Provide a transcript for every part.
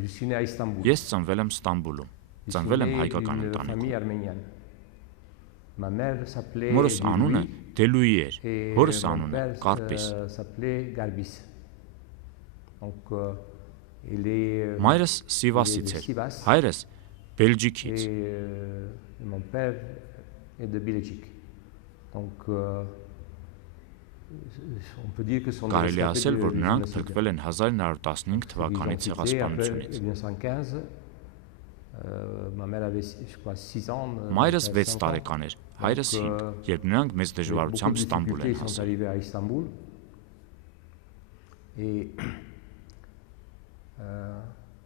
Je suis né à Istanbul. Ես ծնվել եմ Ստամբուլում, Je suis ծնվել եմ né հայկական d'une ընտանիքում։ famille arménienne. Ma mère s'appelait Մորս անունը Dülü Դելուի էր, et հորս mon անունը père Կարպես։ s'appelait Garbis. Donc, il est Մայրս de Սիվասից էր, Sivas հայրս Բելջիկից։ et mon père est de Belgique. Donc, on peut dire que son Կարելի է ասել, որ նրանք génocide. փրկվել են 1915 թվականի Ils ont quitté ցեղասպանությունից։ après 1915. Ma mère avait, je crois, 6 ans. Մայրս mon père 6 5 ans. տարեկան էր, հայրս 5, երբ նրանք մեծ Avec beaucoup դժվարությամբ de Ստամբուլ difficultés, են ils sont հասել։ arrivés à Istanbul. Et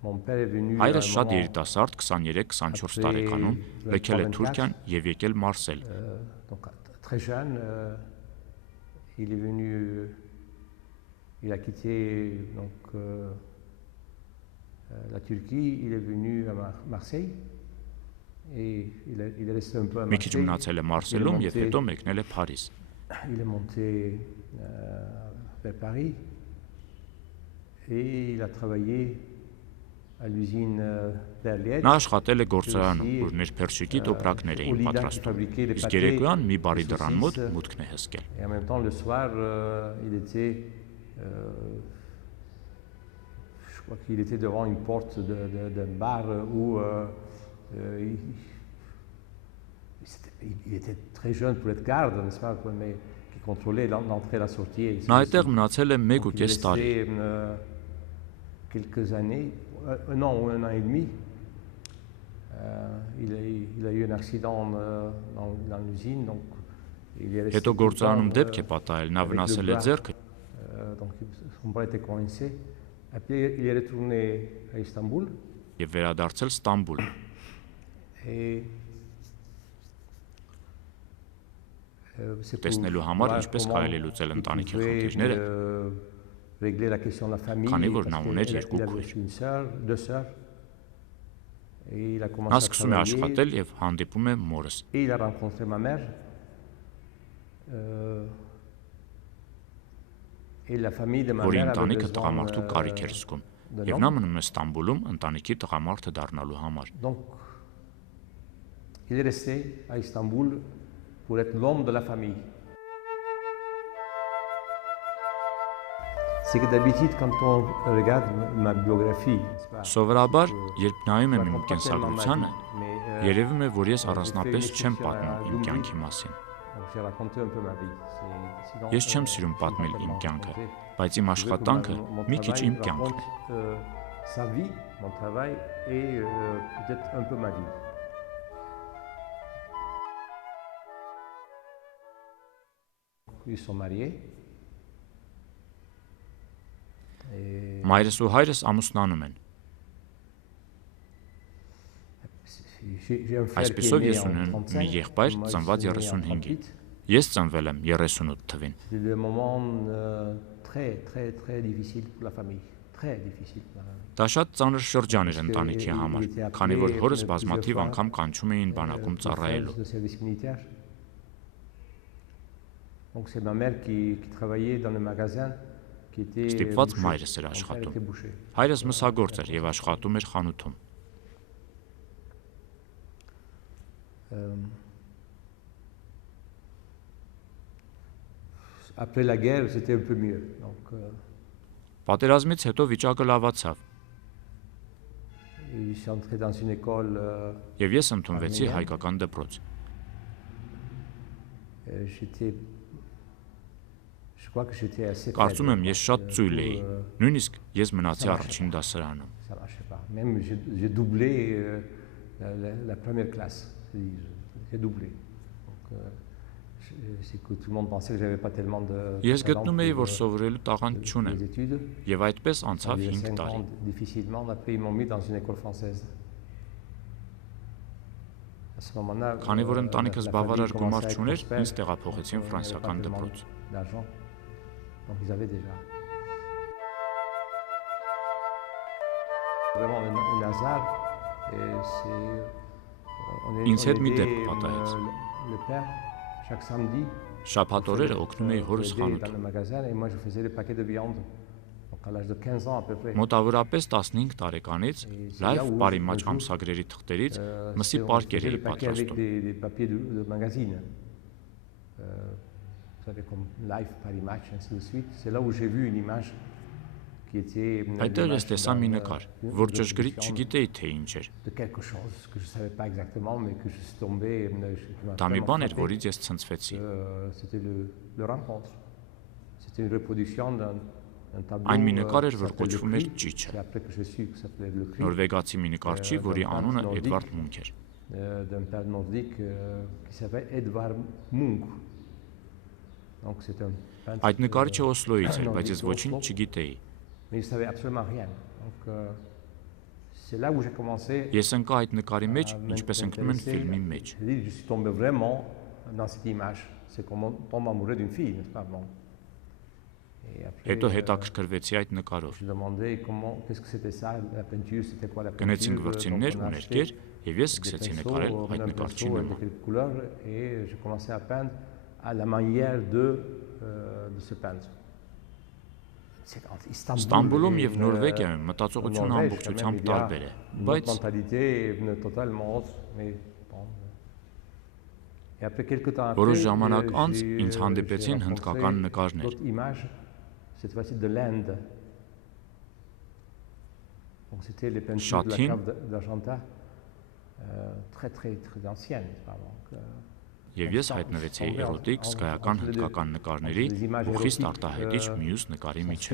mon père est venu à un Հայրս շատ moment, երիտասարդ 23-24 après տարեկանում լքել է 23-24, Թուրքիան եւ եկել Մարսել։ donc très jeune, il est venu, il a quitté donc, la Turquie, il est venu à Marseille et il est resté un peu à Մի քիչ Marseille. մնացել է Մարսելում եւ հետո մեկնել է Փարիզ։ Il est monté vers Paris et il a travaillé à l'usine Berliet. Նա աշխատել է գործարանում, ուր ներփերշիկի տոպրակներ էին պատրաստում, իսկ երեկոյան մի բարի դռան մոտ մուտքն է հսկել։ Et en même temps, le soir, il était, je crois qu'il était devant une porte d'un bar où il était très jeune pour être garde, n'est-ce pas, mais qui contrôlait l'entrée et la sortie. Et Նա այդտեղ մնացել է 1.5 donc, il est տարի։ resté quelques années, un an ou un an et demi. Il a eu un accident dans l'usine, donc il est resté. Հետո tout le գործարանում temps, դեպք է պատահել, նա avec le վնասել է bras. ձեռքը Donc son bras était coincé. Après, il est retourné à Istanbul եւ վերադարձել Ստամբուլ։ et c'est Տեսնելու համար ինչպես կարելի է լուծել ընտանիքի խնդիրները, régler la question de la famille. քանի որ նա parce ուներ qu'il երկու avait քույր։ une sœur, deux sœurs. Et il a Նա commencé à սկսում է travailler աշխատել եւ հանդիպում է մորս։ et il a rencontré ma mère. Et la famille de ma Որի mère avait ընտանիքը besoin տղամարդու կարիք էր զգում, d'un եւ homme. նա մնում է Ստամբուլում ընտանիքի տղամարդը դառնալու համար։ Donc, il est resté à Istanbul pour être l'homme de la famille. C'est que d'habitude, quand on regarde ma biographie, n'est-ce pas, Սովորաբար, երբ նայում եմ je իմ raconte pas tellement ma կենսագրությանը, vie, mais, երևում է, որ ես j'ai առանձնապես fait une չեմ étude sur պատմում իմ Doumbi. կյանքի մասին։ donc j'ai raconté un peu ma vie. Sinon, Ես չեմ je սիրում ne suis pas պատմել իմ tellement կյանքը, raconté. բայց իմ Je veux que աշխատանքը mon մի քիչ travail իմ կյանքն է։ raconte, sa vie, mon travail et peut-être un peu ma vie. Ils sont mariés. Et Մայրս ու հայրս ամուսնանում են։ j'ai un frère qui est Այսպեսով né ես en ունեմ մի 35, եղբայր moi je ծնված suis né en 35-ին։ 38. Ես ծնվել եմ 38 թվին։ C'est des moments très difficiles pour la famille. Très difficiles pour la famille. Դա շատ ծանր շրջան էր ընտանիքի համար, քանի որ հորս բազմաթիվ անգամ կանչում էին բանակում ծառայելու։ De service militaire. Donc c'est ma mère qui travaillait dans le magasin qui était Ստիպված boucher. մայրս էր Mon père աշխատում։ était boucher. Հայրս մսագործ էր եւ աշխատում էր խանութում։ Après la guerre, c'était un peu mieux. Donc Պատերազմից հետո վիճակը լավացավ je suis entré dans une école. եւ ես ընդունվեցի հայկական դպրոց։ J'étais, je crois que j'étais assez. Կարծում եմ ես շատ ծույլ էի, նույնիսկ ես մնացի ça առաջին դասարանում։ Ça marchait pas. Même j'ai doublé la première classe. J'ai doublé. Donc, c'est que tout le monde pensait que j'avais pas tellement de. Ես talent գտնում էի, pour, որ սովորելու տաղանդ les չունեմ, études. եւ այդպես անցավ J'avais 5 5 տարի։ ans difficilement. Après, ils m'ont mis dans une école française. À ce moment-là, Քանի որ ընտանիքս la բավարար famille գումար commençait à être չուներ, prospère, ինձ տեղափոխեցին donc, il y avait pas ֆրանսիական tellement դպրոց։ d'argent. Donc ils avaient déjà. Vraiment un hasard. Et Ինձ հետ մի on դեպք aidait, պատահեց։ le père chaque samedi. Շաբաթ օրերը օգնում էի հորս J'aidais dans խանութում։ le magasin et moi je faisais des paquets de viande. Donc Մոտավորապես 15 տարեկանից լայվ բարի մաչ ամսագրերի թղթերից մսի պարկեր էի պատրաստում։ Այդտեղ ես տեսա մի նկար, որ ճշգրիտ չգիտեի, թե ինչ էր։ Դա մի բան էր, որից ես ցնցվեցի։ Այն մի նկար էր, որ կոչվում էր Ճիչը։ Նորվեգացի մի նկարչի, որի անունը Էդվարդ Մունք էր։ Այդ նկարիչը Օսլոյից էր, բայց ես ոչինչ չգիտեի։ Ես ընկա այդ նկարի մեջ, ինչպես ընկնում են ֆիլմի մեջ։ Հետո հետաքրքրվեցի այդ նկարով։ Գնեցինք վրձիններ ու ներկեր, և ես սկսեցի նկարել այդ նկարչի նման։ Ստամբուլում և Նորվեգիայում մտածողությունը ամբողջությամբ տարբեր է, բայց որոշ ժամանակ անց ինձ հանդիպեցին հնդկական նկարներ։ Շատ հին և ես հայտնվեցի էրոտիկ, զգայական հնդկական նկարների ու խիստ արտահայտիչ մյուս նկարի միջև։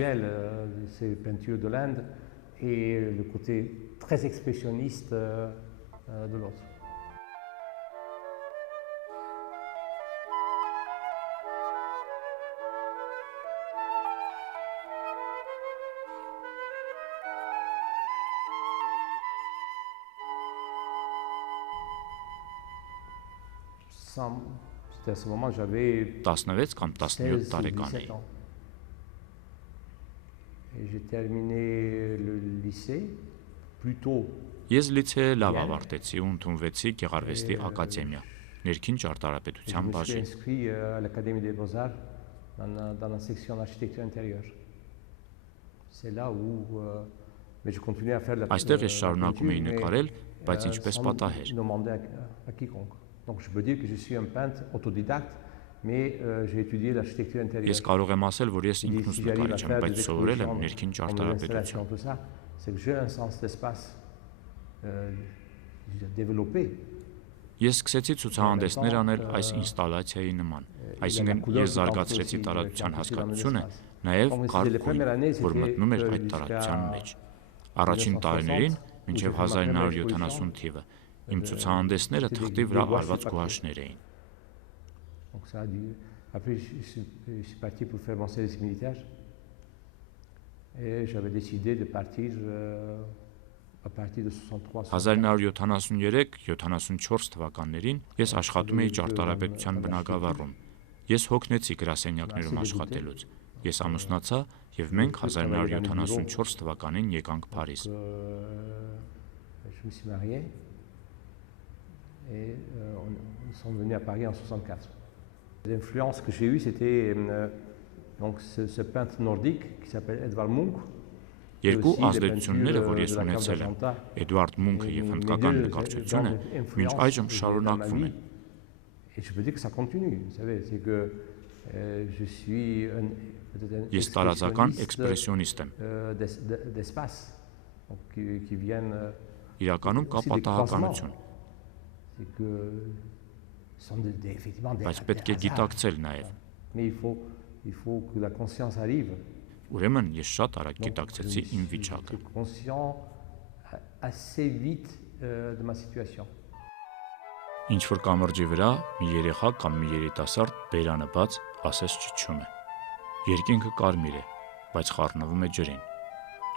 Տասնվեց կամ 17 տարեկան էի։ Ես լիցեը լավ ավարտեցի ու ընդունվեցի Գեղարվեստի ակադեմիա, ներքին ճարտարապետության բաժին։ Այստեղ ես շարունակում էի նկարել, բայց ինչպես պատահեր։ Ես կարող եմ ասել, որ ես ինքնուս նկարիչ եմ, բայց սովորել եմ ներքին ճարտարապետություն։ Ես սկսեցի ցուցահանդեսներ անել այս ինստալացիայի նման, այսինքն ես զարգացրեցի տարածության հասկացությունը, նաև կար գույն, որ մտնում էր այդ տարածության մեջ։ Առաջին տարիներին, մինչև 1970 թիվը, իմ ցուցահանդեսները թղթի վրա արված գուաշներ էին։ Après, je suis parti pour faire mon service militaire et j'avais décidé de partir à partir de 63. 1973-74 թվականներին ես աշխատում էի ճարտարապետության բնագավառում։ Ես հոգնեցի գրասենյակներում աշխատելուց։ Ես ամուսնացա և մենք 1974 թվականին եկանք Փարիզ։ Je me suis marié et nous sommes venus à Paris en 64. L'influence que j'ai eue, c'était donc ce peintre nordique qui s'appelle Edvard Munch. Երկու ազդեցությունները, որ ես ունեցել եմ, Էդվարդ Մունքը և հնդկական նկարչությունը, մինչ այժմ շարունակվում են։ Ես տարածական էքսպրեսիոնիստ եմ։ Իրականում կա պատահականություն։ Բայց պետք է գիտակցել նաև։ Ուրեմն ես շատ արագ գիտակցեցի իմ վիճակը։ Ինչ-որ կամրջի վրա մի երեխա կամ մի երիտասարդ բերանը բաց ասես ճիչում է։ Երկինքը կարմիր է, բայց խառնվում է ջրին։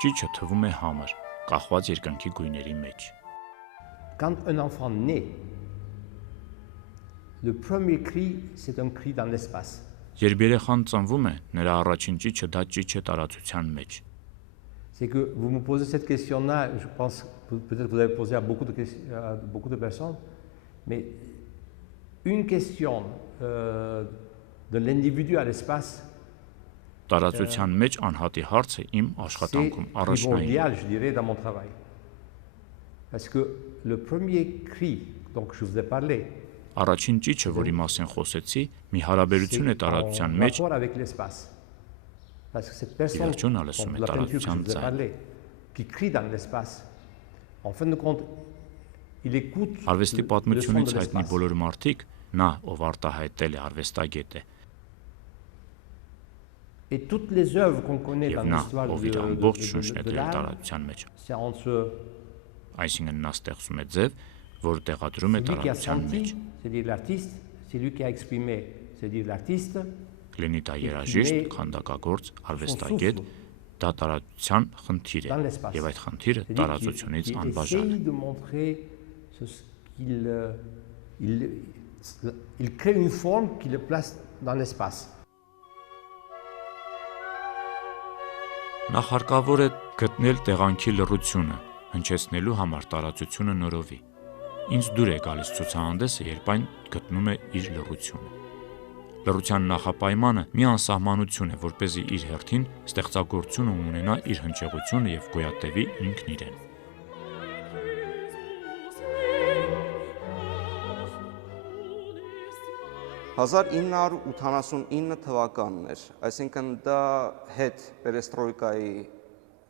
Ճիչը թվում է համր, կախված երկնքի գույների մեջ։ Quand un enfant naît, le premier cri, c'est un cri dans l'espace. Երբ երեխան ծնվում է, նրա առաջին ճիչը դա ճիչ է տարածության մեջ։ C'est que vous me posez cette question-là, je pense peut-être que vous avez posé à beaucoup de personnes, mais une question de l'individu à l'espace Տարածության մեջ անհատի հարցը իմ աշխատանքում առաջնային է։ Je dirais, dans mon travail. Parce que le premier cri dont je vous ai parlé, Առաջին ճիչը, որի մասին խոսեցի, մի հարաբերություն է տարածության մեջ, rapport avec l'espace. Parce que cette personne, Իվերջոն ալսում է la peinture que je տարածության vous ai ձայն։ parlé, qui crie dans l'espace, en fin de compte, il écoute Արվեստի le son պատմությունից de հայտնի l'espace. բոլոր մարդիկ, նա, ով արտահայտել է արվեստագետ է, Et toutes les œuvres qu'on connaît dans եւ նա, l'histoire ով իր ամբողջ շունչն է de դրել l'art, տարածության մեջ, c'est entre այսինքն նա ստեղծում է ձև, որը տեղադրում է celui qui a տարածության մեջ։ senti, c'est-à-dire l'artiste, celui qui a exprimé, c'est-à-dire l'artiste, Կլինի դա երաժիշտ, քանդակագործ, արվեստագետ, դա տարածության խնդիր է, dans l'espace. եւ այդ խնդիրը C'est-à-dire տարածությունից qui անբաժան է։ essaye de montrer il crée une forme qui le place dans l'espace. Նախ հարկավոր է գտնել տեղանքի լռությունը, հնչեցնելու համար տարածությունը նորովի։ Ինձ դուր է գալիս ցուցահանդեսը, երբ այն գտնում է իր լռությունը։ Լռության նախապայմանը մի անսահմանություն է, որպեսզի իր հերթին ստեղծագործությունը ունենա իր հնչեղությունը եւ գոյատևի ինքն իրեն։ 1989 թվականն էր, այսինքն դա հետ պերեստրոյկայի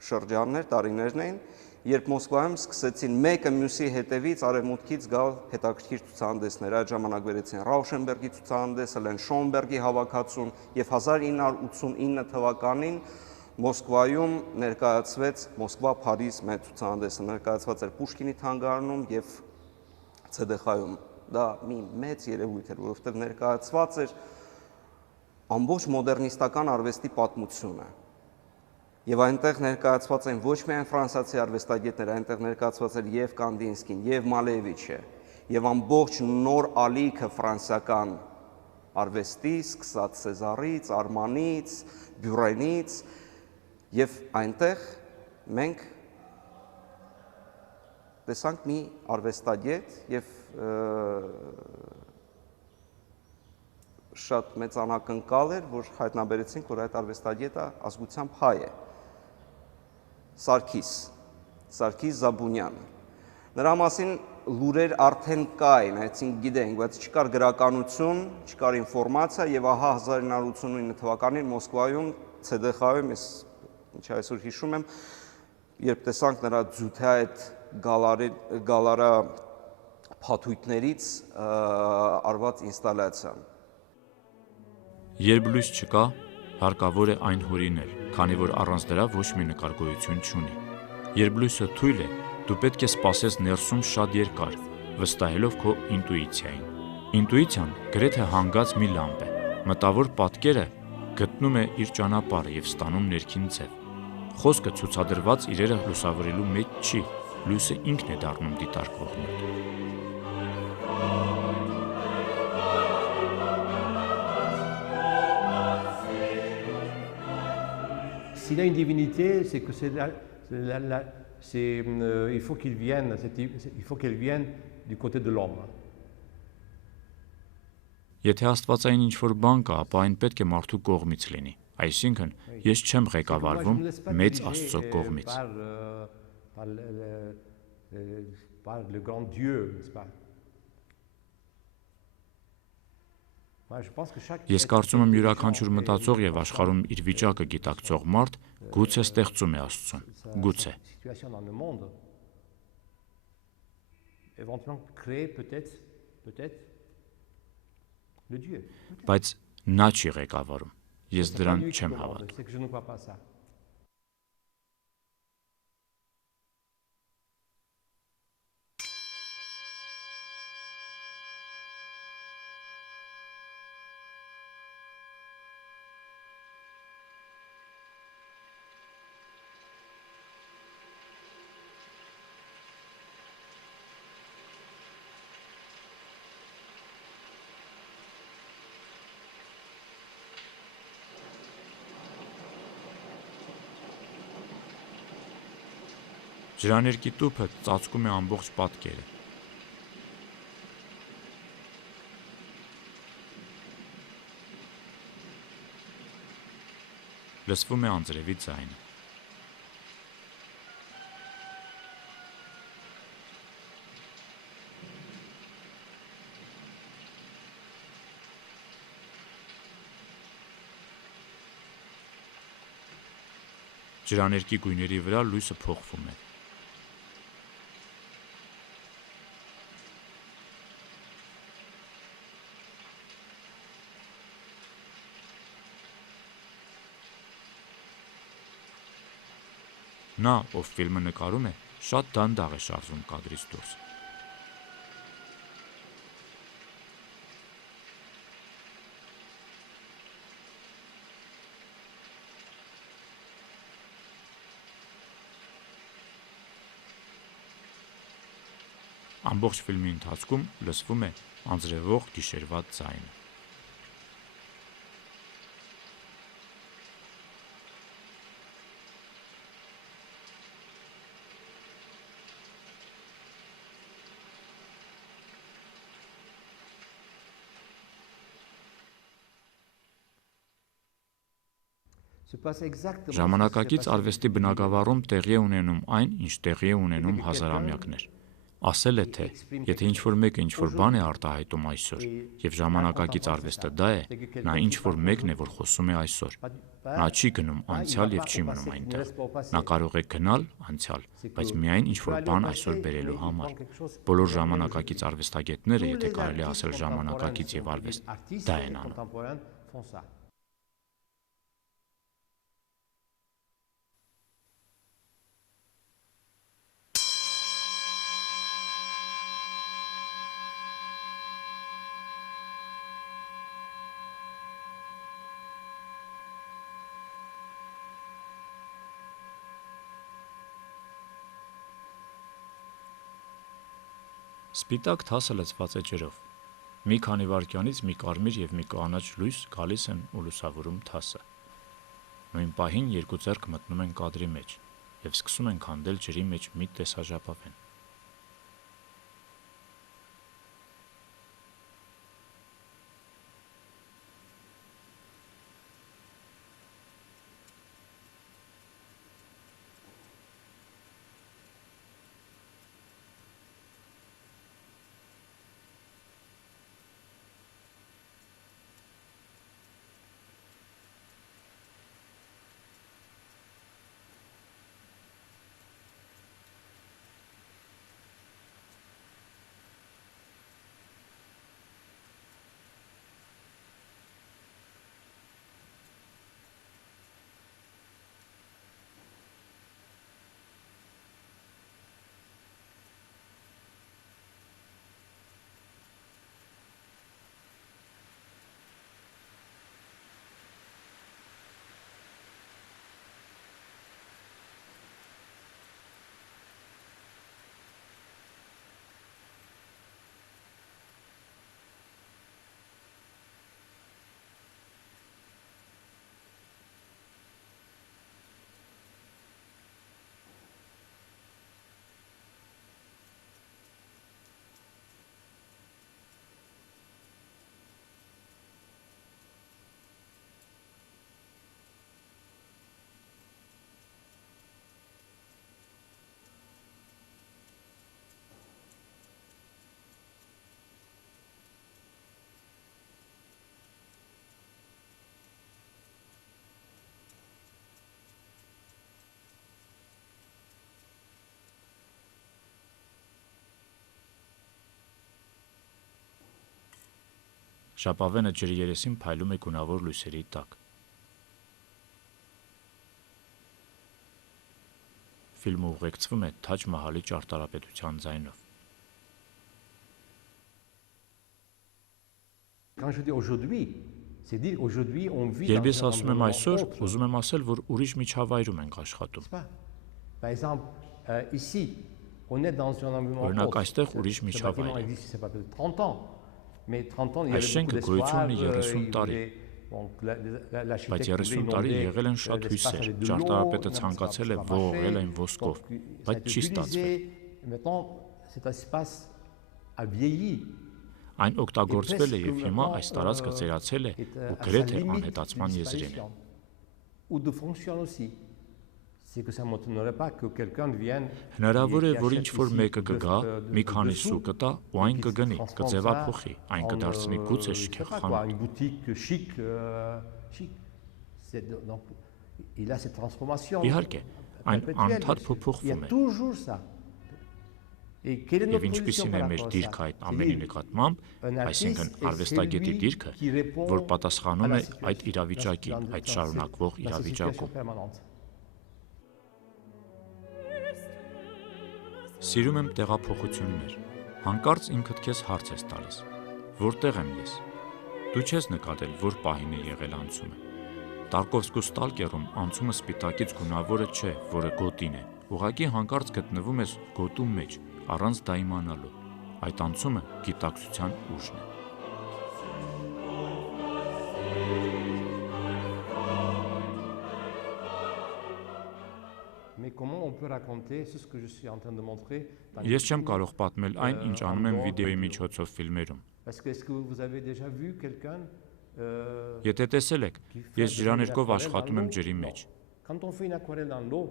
շրջանն էր, տարիներն էին, երբ Մոսկվայում սկսեցին մեկը մյուսի հետևից արևմուտքից գալ հետաքրքիր ցուցահանդեսներ, այդ ժամանակ վերեցին Ռաուշենբերգի ցուցահանդեսը, Լեն Շոնբերգի հավաքածուն եւ 1989 թվականին Մոսկվայում ներկայացվեց Մոսկվա-Փարիզ մեծ ցուցահանդեսը, ներկայացված էր Պուշկինի թանգարանում եւ ՑԴԽ-ում։ Դա մի մեծ երևույթ էր, որովհետև ներկայացված էր ամբողջ մոդեռնիստական արվեստի պատմությունը։ Եվ այնտեղ ներկայացված են ոչ միայն ֆրանսիացի արվեստագետներ, այնտեղ ներկայացված էր եւ Կանդինսկին, եւ Մալևիչը, եւ ամբողջ նոր ալիքը ֆրանսիական արվեստի, սկսած Սեզարից, Արմանից, Բյուրենից, եւ այնտեղ մենք տեսանք մի արվեստագետ եւ շատ մեծ անակնկալ էր, որ հայտնաբերեցինք, որ այդ արվեստագետը ազգությամբ հայ է։ Սարգիս Զաբունյանը։ Նրա մասին լուրեր արդեն կային, այսինքն գիտենք, բայց չկար գրականություն, չկար ինֆորմացիա եւ ահա 1989 թվականին Մոսկվայում ՑԴԽ-ում, ես ինչ այսօր հիշում եմ, երբ տեսանք նրա ձութի այդ գալարա փաթույթներից արված ինստալացիան։ Երբ լույս չկա, հարկավոր է այն հորինել, քանի որ առանց դրա ոչ մի նկարգոյություն չունի։ Երբ լույսը թույլ է, դու պետք է սպասես ներսում շատ երկար, վստահելով քո ինտուիցիային։ Ինտուիցիան գրեթե հանգած մի լամպ է։ Մտավոր պատկերը գտնում է իր ճանապարհը եւ ստանում ներքին ձև։ Խոսքը ցուցադրված իրերը լուսավորելու մեջ չի, լույսը ինքն է դառնում դիտարկվողն։ S'il a une divinité, c'est que il faut qu'elle vienne du côté de l'homme. Եթե աստվածային ինչ-որ բան կա, ապա այն պետք է մարդու կողմից լինի։ Այսինքն, ես չեմ ղեկավարվում մեծ Աստծո կողմից։ Par le grand Dieu, n'est-ce pas? Ես կարծում եմ յուրաքանչյուր մտածող եւ աշխարհում իր վիճակը գիտակցող մարդ գուցե ստեղծում է Աստծուն, գուցե։ Բայց նա չի ղեկավարում։ Ես դրան չեմ հավատում։ Ջրաներկի տուփը ծածկում է ամբողջ պատկերը։ Լսվում է անձրևի ձայնը։ Ջրաներկի գույների վրա լույսը փոխվում է։ Նա, ով ֆիլմը նկարում է, շատ դանդաղ է շարժվում կադրից դուրս։ Ամբողջ ֆիլմի ընթացքում լսվում է անձրևող գիշերվա ձայնը։ Ժամանակակից արվեստի բնագավառում տեղի է ունենում այն, ինչ տեղի է ունենում հազարամյակներ։ Ասել է, թե եթե ինչ-որ մեկը ինչ-որ բան է արտահայտում այսօր, և ժամանակակից արվեստը դա է, նա ինչ-որ մեկն է, որ խոսում է այսօր։ Նա չի գնում անցյալ և չի մնում այնտեղ։ Նա կարող է գնալ անցյալ, բայց միայն ինչ-որ բան այսօր բերելու համար։ Բոլոր ժամանակակից արվեստագետները, եթե կարելի է ասել ժամանակակից և արվեստ, դա են անում։ Սպիտակ թասը լցված է ջրով։ Մի քանի վայրկյանից մի կարմիր և մի կանաչ լույս գալիս են ու լուսավորում թասը։ Նույն պահին երկու ձեռք մտնում են կադրի մեջ և սկսում են քանդել ջրի մեջ մի տեսաժապավեն։ Ժապավենը ջրի երեսին փայլում է գունավոր լույսերի տակ։ Ֆիլմը ուղեկցվում է Թաջ Մահալի ճարտարապետության ձայնով։ Երբ ես ասում եմ այսօր, ուզում եմ ասել, որ ուրիշ միջավայրում ենք աշխատում։ Օրինակ այստեղ ուրիշ միջավայր է։ Այս շենքը գոյություն ունի 30 տարի, բայց 30 տարի եղել են շատ հույսեր, ճարտարապետը ցանկացել է ողողել այն ոսկով, բայց չի ստացվել։ Այն օգտագործվել է և հիմա այս տարածքը ծերացել է ու գրեթե անհետացման եզրին է։ ou de fonction aussi. C'est que ça ne m'étonnerait pas que quelqu'un vienne Հնարավոր է, qui որ achète ինչ-որ ici մեկը կգա, մի de քանի dessous սու կտա ու et այն qui կգնի, transforme կձևափոխի, ça այն en, կդարձնի գուցե je sais pas quoi, շքեղախանութ։ une boutique chic. Chic. Donc, il a cette transformation Իհարկե, այն perpétuelle. անդադ Il y փոփոխվում a է։ toujours ça. Et quelle est Եվ notre position ինչպիսին է par մեր rapport à ça? դիրքը այդ ամենի C'est-à-dire, նկատմամբ, un այսինքն artiste est արվեստագետի celui դիրքը, qui répond որ à պատասխանում la է situation, այդ իրավիճակին, այդ շարունակվող dans cette situation իրավիճակում։ permanente. Սիրում եմ տեղափոխություններ։ Հանկարծ ինքդ քեզ հարց ես տալիս. որտեղ եմ ես։ Դու չես նկատել, որ պահին է եղել անցումը։ Տարկովսկու ստալկերում անցումը սպիտակից գունավորը չէ, որը գոտին է։ Ուղղակի հանկարծ գտնվում ես գոտու մեջ, առանց դա իմանալու։ Այդ անցումը գիտակցության ուժն է։ Mais comment on peut raconter, c'est ce que je suis en train de montrer dans Ես չեմ YouTube, կարող պատմել այն, ինչ անում եմ վիդեոյի միջոցով ֆիլմերում։ Parce que est-ce que vous avez déjà vu quelqu'un Եթե տեսել եք, qui fait ես une ջրաներկով aquarelle աշխատում dans եմ l'eau? ջրի Non. մեջ։ Quand on fait une aquarelle dans l'eau,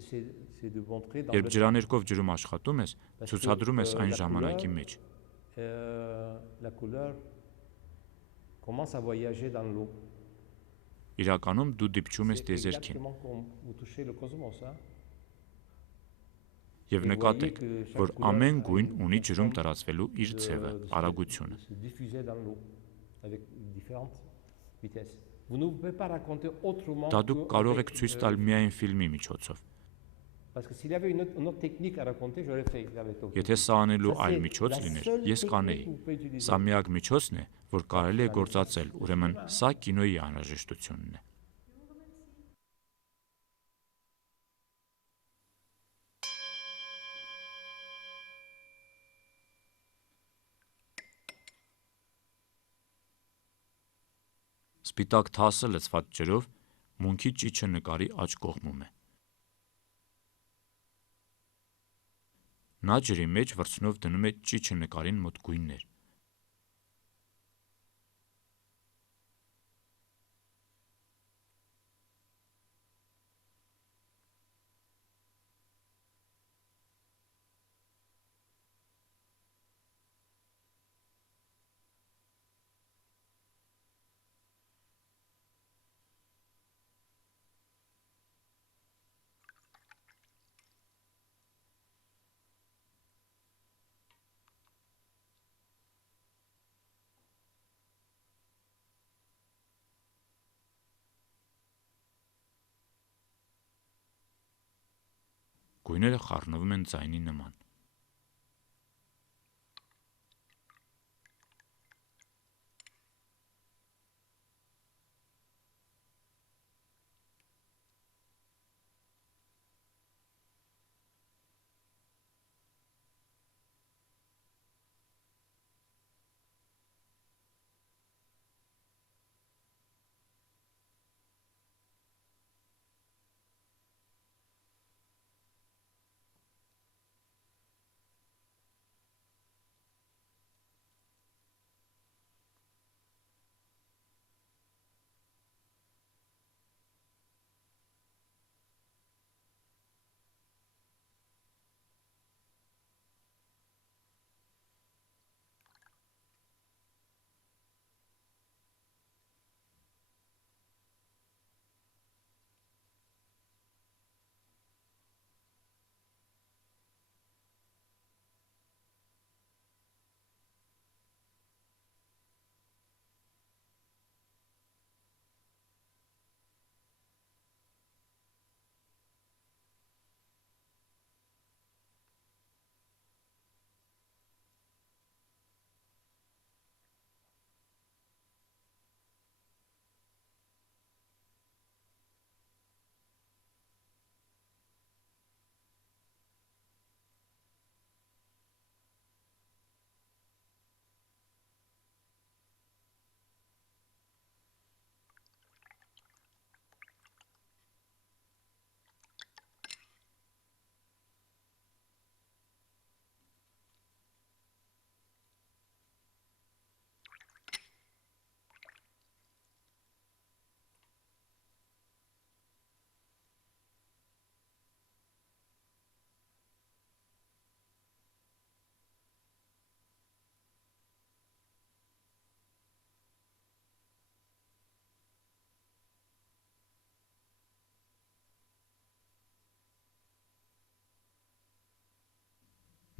c'est de montrer dans Երբ le ջրաներկով ջրում աշխատում ես, Parce ցուցադրում ես que, այն la ժամանակի couleur- մեջ։ la couleur commence à voyager dans l'eau. Իրականում դու դիպչում ես C'est տիեզերքին։ exactement comme vous touchez le cosmos. Hein? Եվ Et նկատեք, voyez que chaque որ couleur ամեն a գույն une ունի ջրում façon տարածվելու իր ցևը, արագությունը։ de se diffuser dans l'eau avec différentes vitesses. Vous ne pouvez pas raconter autrement Դա դուք կարող եք qu'avec, ցույց տալ միայն ֆիլմի միջոցով։ parce que s'il y avait une autre technique à raconter, j'aurais fait avec toi. Եթե սա անելու Ça, այլ c'est միջոց la լիներ, seule ես technique կանեի։ que vous pouvez utiliser. Սա միակ միջոցն է, որ կարելի է գործածել, ուրեմն սա կինոյի անհրաժեշտությունն է։ Սպիտակ թասը լցված ջրով մունքի ճիչը նկարի աջ կողմում է։ Նա ջրի մեջ վրձնով դնում է ճիչը նկարին մոտ գույներ։ Գույները խառնվում են ձայնի նման։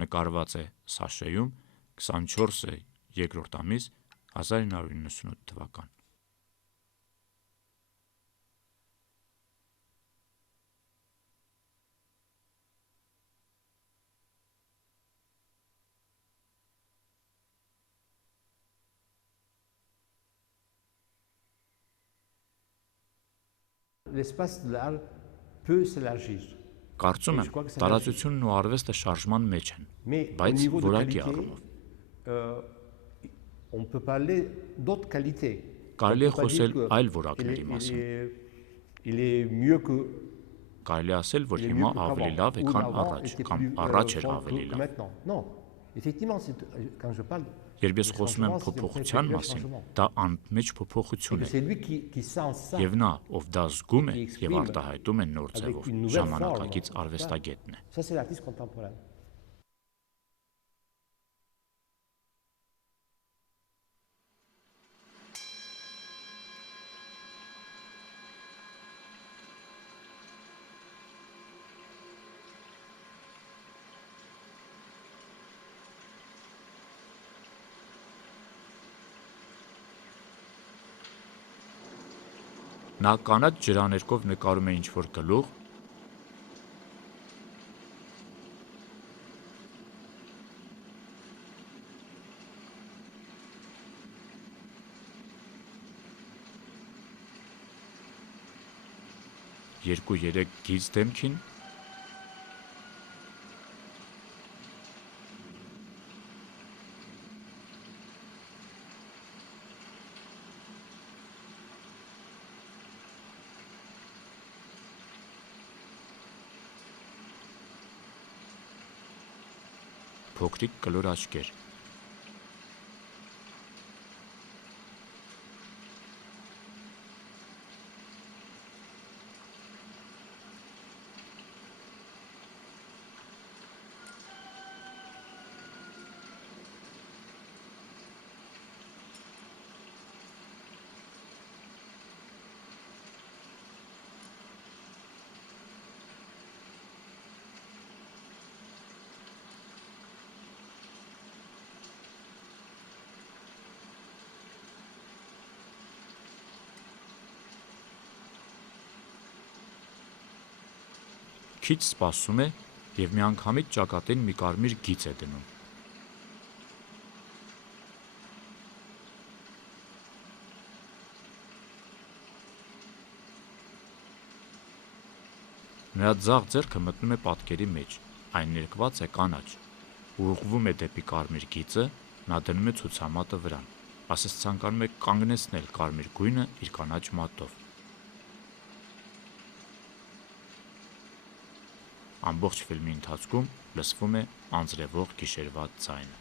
նկարված է Սաշեում 24 ամիս 1998 թվական։ L'espace de l'art peut s'élargir. Կարծում եմ, տարածությունն ու արվեստը շարժման մեջ են, բայց որակի առումով։ On peut parler d'autres qualités. Կարելի է խոսել այլ որակների մասին։ Il est mieux que Կարելի է ասել, որ հիմա ավելի լավ է, քան առաջ, կամ առաջ էր ավելի լավ։ Non, effectivement, quand je parle Երբ ես խոսում եմ փոփոխության մասին, դա անմեջ փոփոխություն է։ Եվ նա, ով դա զգում է եւ արտահայտում է նոր ձևով, ժամանակակից արվեստագետն է։ Ça c'est l'artiste contemporain. Նա կանաչ ջրաներկով նկարում է ինչ-որ գլուխ, երկու-երեք գիծ դեմքին, փոքրիկ կլոր աչքեր։ Քիչ սպասում է եւ միանգամից ճակատին մի կարմիր գիծ է դնում։ Նրա ձախ ձեռքը մտնում է պատկերի մեջ, այն ներկված է կանաչ, ուղղվում է դեպի կարմիր գիծը, նա դնում է ցուցամատը վրան, ասես ցանկանում է կանգնեցնել կարմիր գույնը իր կանաչ մատով։ Ամբողջ ֆիլմի ընթացքում լսվում է անձրևող գիշերվա ձայնը։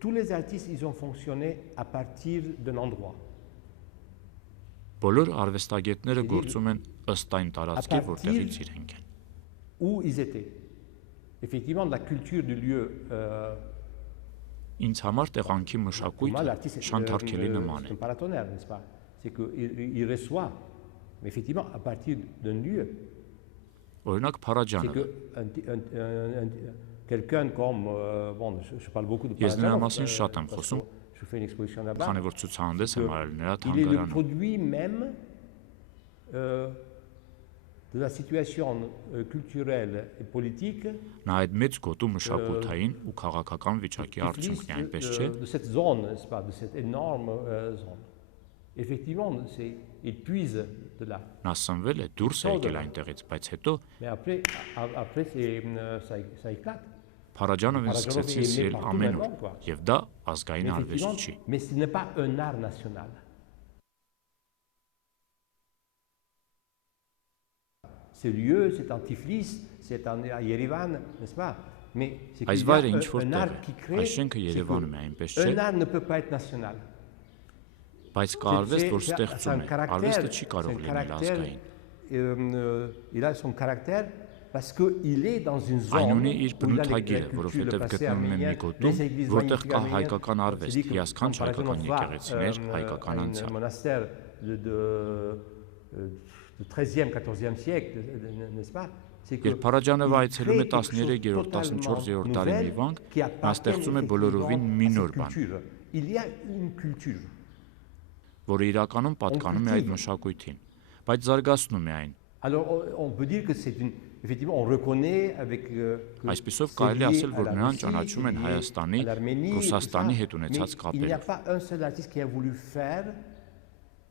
Tous les artistes, ils ont fonctionné à partir d'un endroit. Բոլոր արվեստագետները գործում են ըստ այն տարածքի, որտեղից իրենք են։ Où ils étaient. Effectivement, la culture du lieu. Ինձ համար տեղանքի մշակույթը շանթարքելի նման է։ C'est un paratonnerre, n'est-ce pas? C'est qu'il reçoit, mais effectivement, à partir d'un lieu. Օրինակ Փարաջանովը։ Quelqu'un comme, bon, je parle beaucoup de Ես նրա Parajanov, մասին շատ եմ խոսում, je fais une exposition là-bas. քանի որ ցուցահանդես եմ արել նրա Il est le թանգարանում։ produit même de la situation culturelle et politique Նա այդ մեծ գոտու մշակութային ու քաղաքական վիճակի արդյունքն է, այնպես չէ։ de cette zone, n'est-ce pas, de cette énorme zone. Effectivement, il puise de là. Նա սնվել է, դուրս է եկել այնտեղից, բայց հետո Mais après ça éclate. Փարաջանովին սկսեցին սիրել ամեն օր, եւ դա ազգային Mais effectivement, արվեստ չի։ mais ce n'est pas un art national. Ce lieu, c'est en Tiflis, c'est à Yerevan, n'est-ce pas? Mais c'est Այս qu'il y վայրը a ինչ որ un տեղ art է, qui crée, այս շենքը c'est Երևանում է, այնպես que չէ, un art ne peut pas être national. Բայց կա արվեստ, որ ստեղծում է, արվեստը չի կարող լինել ազգային։ Il a son caractère parce qu'il est dans une Այն zone ունի իր où il a բնութագիրը, որովհետև գտնվում է մի գոտում, որտեղ կա հայկական արվեստ, հիասքանչ հայկական եկեղեցիներ, հայկական un անցյալ։ monastère du 13e, 14e siècle, n'est-ce pas? Երբ Փարաջանովը այցելում է 13-րդ, 14-րդ դարի մի վանք, նա ստեղծում է բոլորովին մի նոր բան, Il y a une culture. որը իրականում պատկանում է այդ մշակույթին, բայց զարգացնում է այն։ Alors on peut dire que c'est une effectivement on reconnaît avec Այսպիսով կարելի է ասել, որ նրան ճանաչում են Հայաստանի, Ռուսաստանի հետ ունեցած Il n'y a կապերով։ pas un seul artiste qui a voulu faire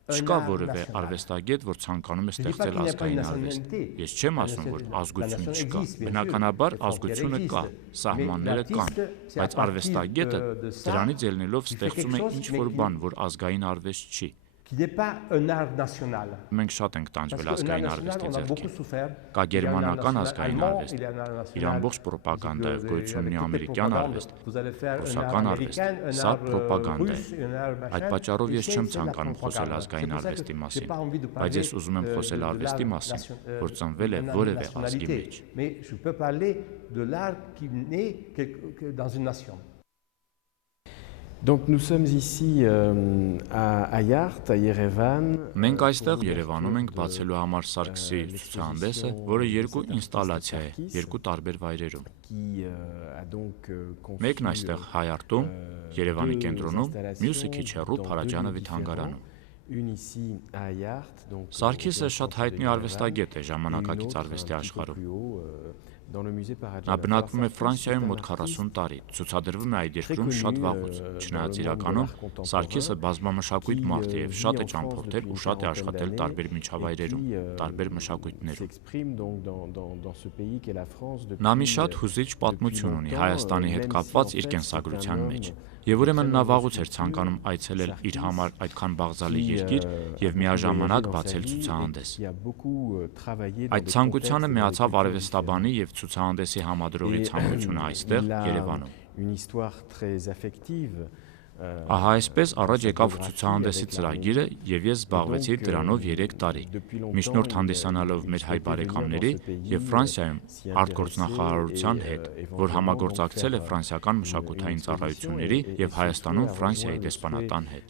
Չկա որևէ արվեստագետ, որ ցանկանում է ստեղծել ազգային արվեստ։ Ես չեմ ասում, որ ազգություն չկա։ Բնականաբար ազգությունը կա, սահմանները կան, բայց արվեստագետը դրանից ելնելով ստեղծում է ինչ-որ բան, որ ազգային արվեստ չի։ qui n'est pas un art national. Մենք շատ ենք տանջվել Parce que un ազգային art national, արվեստի on a beaucoup ձեռքին։ souffert. Կա Il y a un art գերմանական national ազգային allemand, արվեստ, il y a un art national իր ամբողջ պրոպագանդայով գոյություն ունի ամերիկյան արվեստ, Vous allez faire un art ռուսական արվեստ, américain, un սա art պրոպագանդա russe, un art է։ Այդ machin. պատճառով ես Et չեմ c'est la ցանկանում խոսել propagande. ազգային C'est pour ça արվեստի que մասին, j'ai pas envie de բայց ես parler ուզում եմ խոսել de արվեստի l'art մասին, nation- որ ծնվել է de որևէ nationalité. ազգի մեջ։ Mais je peux parler de l'art qui naît dans une nation. Donc nous sommes ici à Yart, à Yerevan. Մենք այստեղ Երևանում ենք բացելու համար Սարգսի ցուցահանդեսը, որը երկու ինստալացիա է, երկու տարբեր վայրերում։ Մեկն այստեղ Հայարտում, Երևանի կենտրոնում, մյուսը քիչ հեռու Փարաջանովի թանգարանում։ Սարգիսը շատ հայտնի արվեստագետ է ժամանակակից արվեստի աշխարհում։ Նա բնակվում է Ֆրանսիայում մոտ 40 տարի, ցուցադրվում է այդ երկրում շատ վաղուց, չնայած իրականում Սարգիսը բազմամշակույթ մարդ է եւ շատ է ճամփորդել ու շատ է աշխատել տարբեր միջավայրերում, տարբեր մշակույթներում։ Նա մի շատ հուզիչ պատմություն ունի Հայաստանի հետ կապված իր կենսագրության մեջ։ Եվ ուրեմն նա վաղուց էր ցանկանում այցելել իր համար այդքան բաղձալի երկիր եւ միաժամանակ բացել ցուցահանդես։ Այդ ցանկությանը միացավ արվեստաբանի եւ ցուցահանդեսի համադրողի ցանկությունը այստեղ Երևանում։ Ահա այսպես առաջ եկավ ցուցահանդեսի ծրագիրը եւ ես զբաղվեցի դրանով 3 տարի։ Միջնորդ հանդիսանալով մեր հայ բարեկամների եւ Ֆրանսիայում արտգործնախարարության հետ, որ համագործակցել է ֆրանսիական մշակութային ծառայությունների եւ Հայաստանում Ֆրանսիայի դեսպանատան հետ։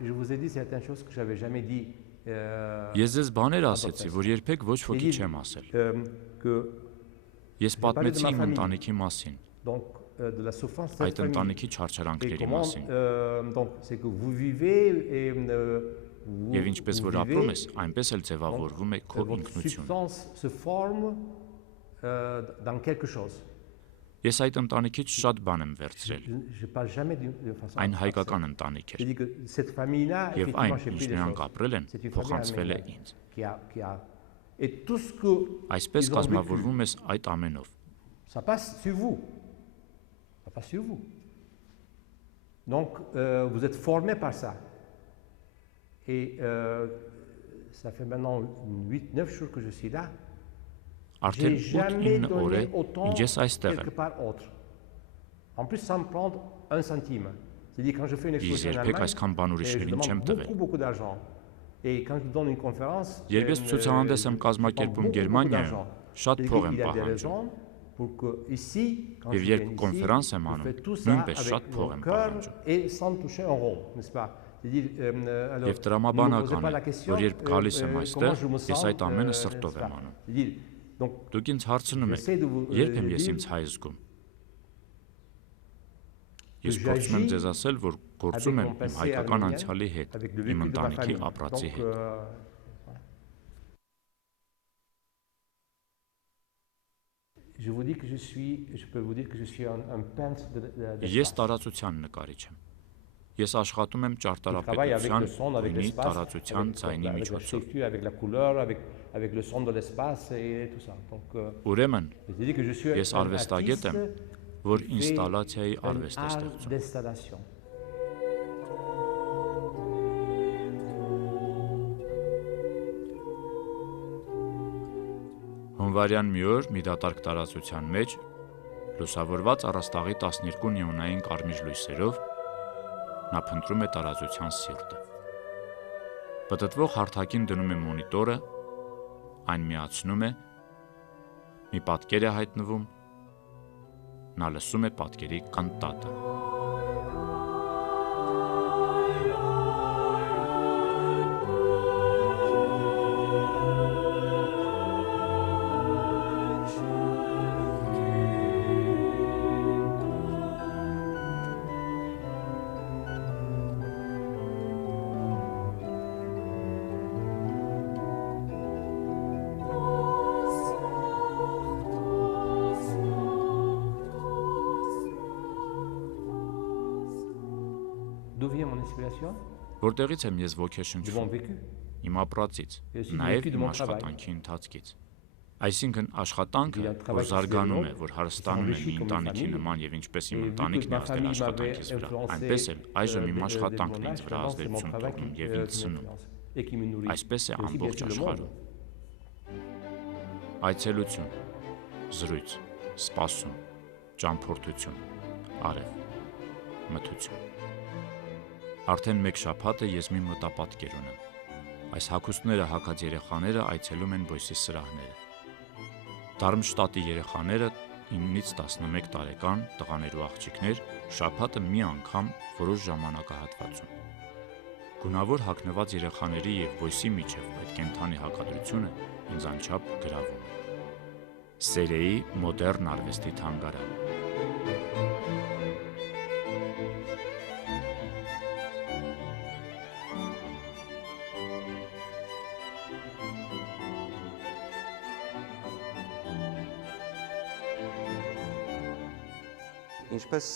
Je vous ai dit certaines choses que j'avais jamais dit. Ես ձեզ բաներ ասեցի, որ երբեք ոչ ոքի չեմ ասել։ Ես պատմեցի իմ ընտանիքի մասին, այդ ընտանիքի չարչարանքների մասին։ Եվ ինչպես որ ապրում ես, այնպես էլ ձևավորվում է քո ինքնությունը։ Ես այդ ընտանիքից շատ բան եմ վերցրել։ Այն հայկական ընտանիք էր։ Եվ այն, ինչ նրանք ապրել են, փոխանցվել է ինձ։ Այսպես կազմավորվում ես այդ ամենով։ Donc vous êtes formé par ça. Et ça fait maintenant 8-9 jours que je suis là. Արդեն 8-9 օր է, ինչ ես այստեղ եմ։ En plus sans prendre un centime. C'est-à-dire quand je fais une exposition en Երբեք այսքան բան ուրիշներին չեմ տվել։ Beaucoup d'argent. Et quand je donne une conférence, Երբ ես ցուցահանդես եմ կազմակերպում Գերմանիայում, շատ փող եմ պահանջում։ Եվ երբ կոնֆերանս եմ անում, նույնպես շատ փող եմ պահանջում։ Եվ տրամաբանական է, որ երբ գալիս եմ այստեղ, ես այդ ամենը սրտով եմ անում։ Դուք ինձ հարցնում եք, երբ եմ ես ինձ հայ զգում։ Ես փորձում եմ ձեզ ասել, որ գործում եմ իմ հայկական անցյալի հետ, իմ ընտանիքի ապրածի հետ։ Ես տարածության նկարիչ եմ։ Ես աշխատում եմ ճարտարապետության, գույնի, տարածության, ձայնի միջոցով։ Ուրեմն, ես արվեստագետ եմ, որ ինստալացիայի արվեստ է ստեղծում։ Հունվարյան մի օր մի դատարկ տարածության մեջ լուսավորված առաստաղի 12 նեոնային կարմիր լույսերով նա փնտրում է տարածության սիրտը։ Պտտվող հարթակին դնում է մոնիտորը, այն միացնում է, մի պատկեր է հայտնվում, նա լսում է պատկերի կանտատը։ D'où vient mon inspiration? Որտեղից եմ ես De mon ոգեշնչվում, vécu. իմ ապրածից, Ես իմ նաև vécu de իմ mon travail. աշխատանքի ընթացքից։ Այսինքն աշխատանքը, Il y a un որ travail qui se զարգանում է, développe, որ qui հարստանում է s'enrichit մի comme une ընտանիքի famille. նման եւ ինչպես իմ Et vu ընտանիքն que է ma ազդել famille աշխատանքիս m'avait վրա, influencé, այնպես էլ այժմ իմ dès աշխատանքն mon ինձ âge, վրա maintenant, c'est mon ազդեցություն travail թողնում qui եւ ինձ սնում։ m'influence et qui me nourrit. Այսպես է Et aussi, bien ամբողջ sûr, le աշխարհում։ monde. Այցելություն, զրույց, սպասում, ճամփորդություն, արև, մթություն։ Արդեն մեկ շաբաթ է ես մի մտապատկեր ունեմ։ Այս հագուստները հագած երեխաները այցելում են Բոյսի սրահները։ Դարմշտատի երեխաները 9-ից 11 տարեկան տղաներ ու աղջիկներ շաբաթը մի անգամ որոշ ժամանակահատվածում։ Գունավոր հագնված երեխաների եւ Բոյսի միջև այդ կենդանի հակադրությունը ինձ անչափ գրավում է։ Սերեի մոդեռն արվեստի թանգարան։ Ինչպես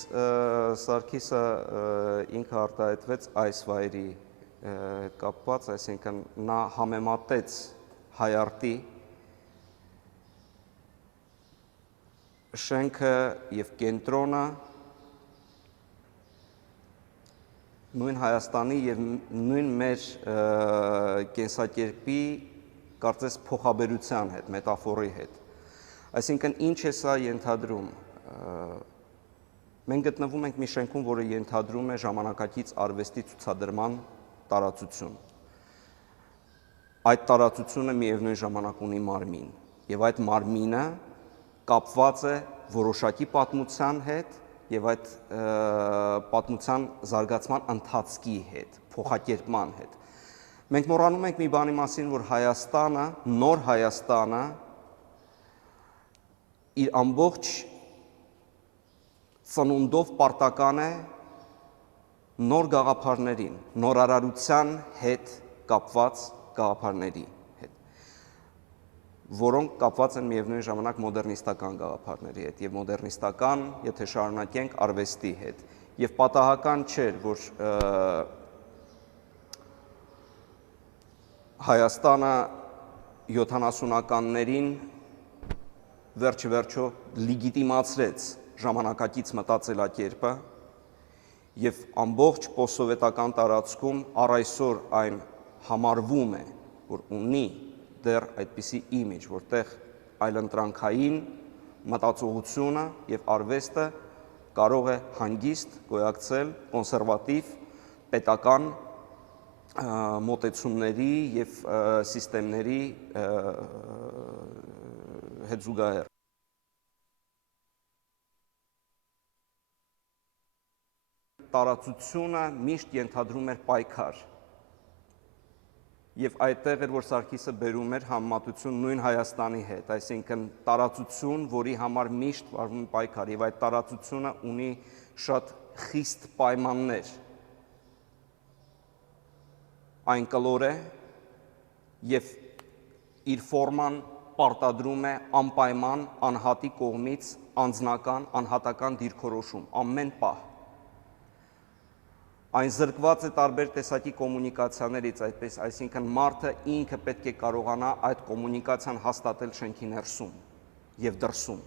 Սարգիսը ինքը արտահայտվեց այս վայրի հետ կապված, այսինքն նա համեմատեց հայարտի շենքը եւ կենտրոնը նույն Հայաստանի եւ նույն մեր կենսակերպի կարծես փոխաբերության հետ, մետաֆորի հետ։ Այսինքն ինչ է սա ենթադրում։ Մենք գտնվում ենք մի շենքում, որը ենթադրում է ժամանակակից արվեստի ցուցադրման տարածություն։ Այդ տարածությունը միևնույն ժամանակ ունի մարմին, եւ այդ մարմինը կապված է որոշակի պատմության հետ եւ այդ պատմության զարգացման ընթացքի հետ, փոխակերպման հետ։ Մենք մոռանում ենք մի բանի մասին, որ Հայաստանը, նոր Հայաստանը իր ամբողջ ծնունդով պարտական է նոր գաղափարներին, նորարարության հետ կապված գաղափարների հետ, որոնք կապված են միևնույն ժամանակ մոդեռնիստական գաղափարների հետ եւ մոդեռնիստական, եթե շարունակենք, արվեստի հետ։ Եվ պատահական չէր, որ Հայաստանը 70-ականներին վերջ-վերջո լիգիտիմացրեց ժամանակակից մտածելակերպը եւ ամբողջ պոստսովետական տարածքում առ այսօր այն համարվում է, որ ունի դեռ այդպիսի իմիջ, որտեղ այլընտրանքային մտածողությունը եւ արվեստը կարող է հանգիստ գոյակցել կոնսերվատիվ պետական մոտեցումների եւ սիստեմների հետ զուգահեռ։ Տարածությունը միշտ ենթադրում էր պայքար։ Եվ այդտեղ էր, որ Սարգիսը բերում էր համեմատություն նույն Հայաստանի հետ, այսինքն տարածություն, որի համար միշտ վարվում պայքար, եւ այդ տարածությունը ունի շատ խիստ պայմաններ։ Այն կլոր է եւ իր ֆորման պարտադրում է անպայման անհատի կողմից անձնական, անհատական դիրքորոշում, ամեն պահ։ Այն զրկված է տարբեր տեսակի կոմունիկացիաներից, այդպես, այսինքն մարդը ինքը պետք է կարողանա այդ կոմունիկացիան հաստատել շենքի ներսում եւ դրսում։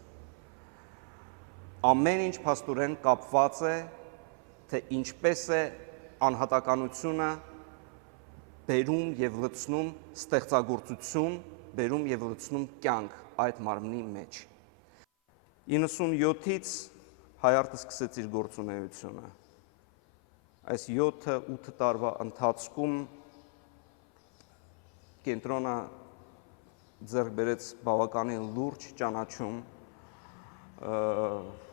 Ամեն ինչ փաստորեն կապված է, թե ինչպես է անհատականությունը բերում եւ լցնում ստեղծագործություն, բերում եւ լցնում կյանք այդ մարմնի մեջ։ 97-ից Հայարտը սկսեց իր գործունեությունը։ Այս 7-8 տարվա ընթացքում կենտրոնը ձեռք բերեց բավականին լուրջ ճանաչում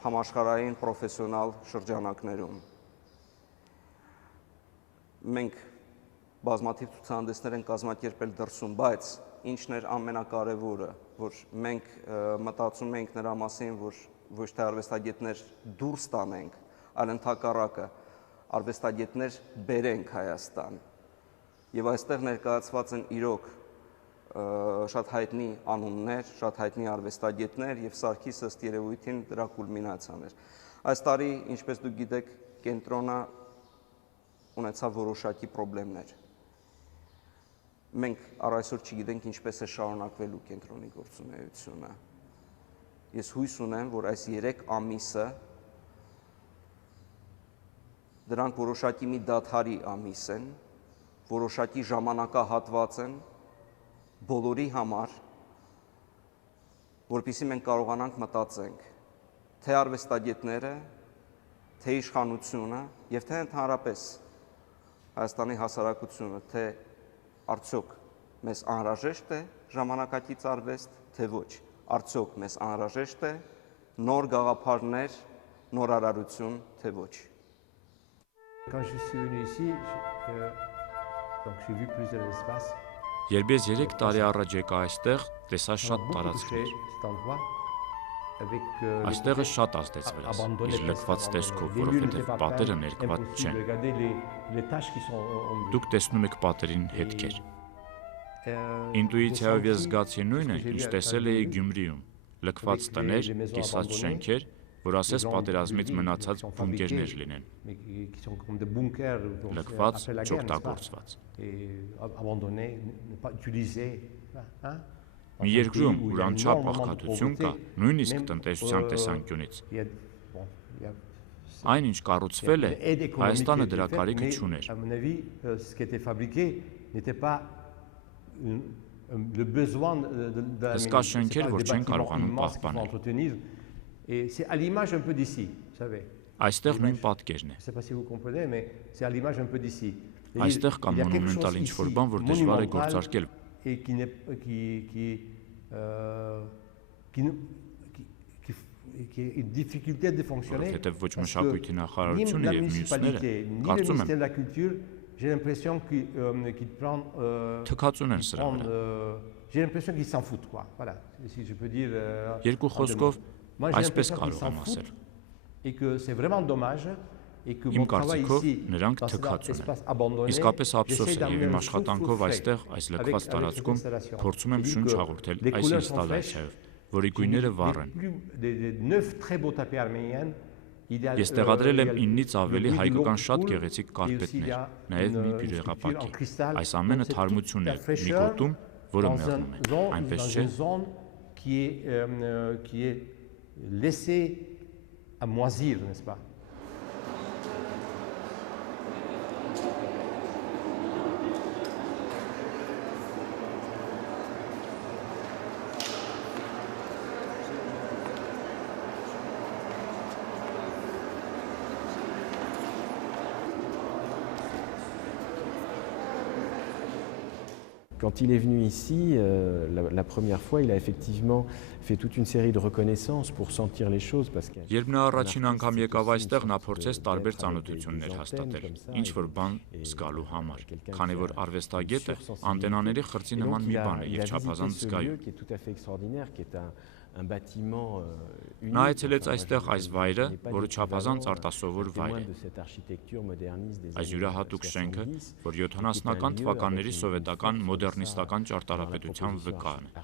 համաշխարհային պրոֆեսիոնալ շրջանակներում։ Մենք բազմաթիվ ցուցահանդեսներ են կազմակերպել դրսում, բայց ինչն էր ամենակարևորը, որ մենք մտածում ենք նրա մասին, որ ոչ թե արվեստագետներ դուրս տանենք, այլ ընդհակառակը արվեստագետներ բերենք Հայաստան։ Եվ այստեղ ներկայացված են իրոք շատ հայտնի անուններ, շատ հայտնի արվեստագետներ եւ Սարգիսը ըստ երևույթին դրա կուլմինացիան էր։ Այս տարի, ինչպես դուք գիտեք, կենտրոնը ունեցավ որոշակի խնդիրներ։ Մենք առ այսօր չգիտենք ինչպես է շարունակվելու կենտրոնի գործունեությունը։ Ես հույս ունեմ, որ այս 3 ամիսը դրանք որոշակի մի դադարի ամիս են, որոշակի ժամանակահատված են բոլորի համար, որպեսզի մենք կարողանանք մտածենք, թե արվեստագետները, թե իշխանությունը եւ թե ընդհանրապես Հայաստանի հասարակությունը, թե արդյոք մեզ անհրաժեշտ է ժամանակակից արվեստ, թե ոչ, արդյոք մեզ անհրաժեշտ է նոր գաղափարներ, նոր արարություն, թե ոչ։ Quand je suis venu ici, donc j'ai vu plusieurs espaces. Երբ ես 3 տարի առաջ եկա այստեղ, տեսա շատ տարածքներ։ Այստեղը շատ ազդեցվել ես, իր լքված տեսքով, որովհետև պատերը ներկված չեն։ Դուք տեսնում եք պատերին հետքեր։ Ինտուիցիայով ես զգացի նույնը, ինչ տեսել էի Գյումրիում՝ լքված տներ, կիսած շենքեր, որ ասես պատերազմից մնացած բունկերներ լինեն։ Լքված, չօգտագործված։ Մի երկրում, ուր անչափ աղքատություն կա, նույնիսկ տնտեսության տեսանկյունից, այն ինչ կառուցվել է, Հայաստանը դրա կարիքը չուներ։ Հսկա շենքեր, որ չեն կարողանում պահպանել։ C'est à l'image un peu d'ici, vous savez. Այստեղ նույն պատկերն է։ Je ne sais pas si vous comprenez, mais c'est à l'image un peu d'ici. Այստեղ կա մոնումենտալ ինչ-որ բան, որ դժվար է գործարկել։ Et qui est une difficulté de fonctionner. Որովհետև ոչ մշակույթի նախարարությունը եւ մյուսները, կարծում եմ, de la culture, j'ai l'impression qu'il prend թքածուն են սրա վրա։ J'ai l'impression qu'ils s'en foutent, quoi. Voilà, si je peux dire. Երկու խոսքով այսպես կարող եմ ասել։ Et que c'est vraiment dommage et que Իմ կարծիքով նրանք թքած ունեն։ Իսկապես ափսոս է եւ իմ աշխատանքով այստեղ այս լքված տարածքում փորձում եմ շունչ հաղորդել այս ինստալացիայով, որի գույները վառ են։ Ես տեղադրել եմ 9-ից ավելի հայկական շատ գեղեցիկ կարկպետներ, նաեւ մի բյուրեղապակի։ Այս ամենը թարմություն է մի գոտում, որը մեռնում է, այնպես չէ։ Qui est laissé à moisir, n'est-ce pas? Quand il est venu ici, la première fois, il a effectivement fait toute une série de reconnaissances pour sentir les choses. Երբ նա առաջին անգամ եկավ այստեղ, նա փորձեց տարբեր ծանոթություններ հաստատել, ինչ որ բան զգալու համար, քանի որ արվեստագետը անտենաների խրձի նման մի բան է եւ չափազանց զգայուն։ Նա այցելեց այստեղ այս վայրը, որը չափազանց արտասովոր վայր է։ Այս յուրահատուկ շենքը, որ 70-ական թվականների սովետական մոդեռնիստական ճարտարապետության վկան է։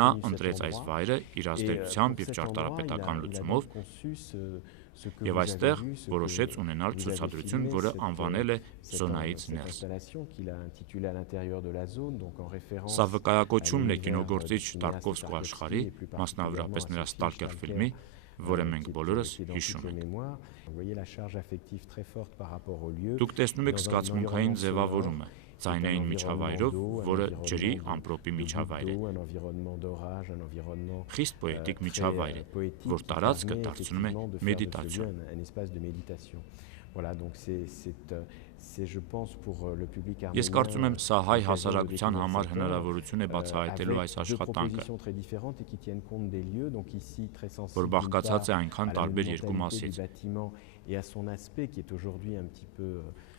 Նա ընտրեց այս վայրը իր ազդեցությամբ եւ ճարտարապետական լուծումով եւ այստեղ որոշեց ունենալ ցուցադրություն, որը անվանել է «Զոնայից ներս»։ Սա վկայակոչումն է կինոգործիչ Տարկովսկու աշխարհի, մասնավորապես նրա «Ստալկեր» ֆիլմի, որը մենք բոլորս հիշում ենք։ Դուք տեսնում եք զգացմունքային ձևավորումը, ձայնային միջավայրով, որը ջրի ամպրոպի միջավայր է։ Խիստ պոետիկ միջավայր է, որ տարածքը դարձնում է մեդիտացիոն։ Ես կարծում եմ, սա հայ հասարակության համար հնարավորություն է բացահայտելու այս աշխատանքը, որ բաղկացած է այնքան տարբեր երկու մասից,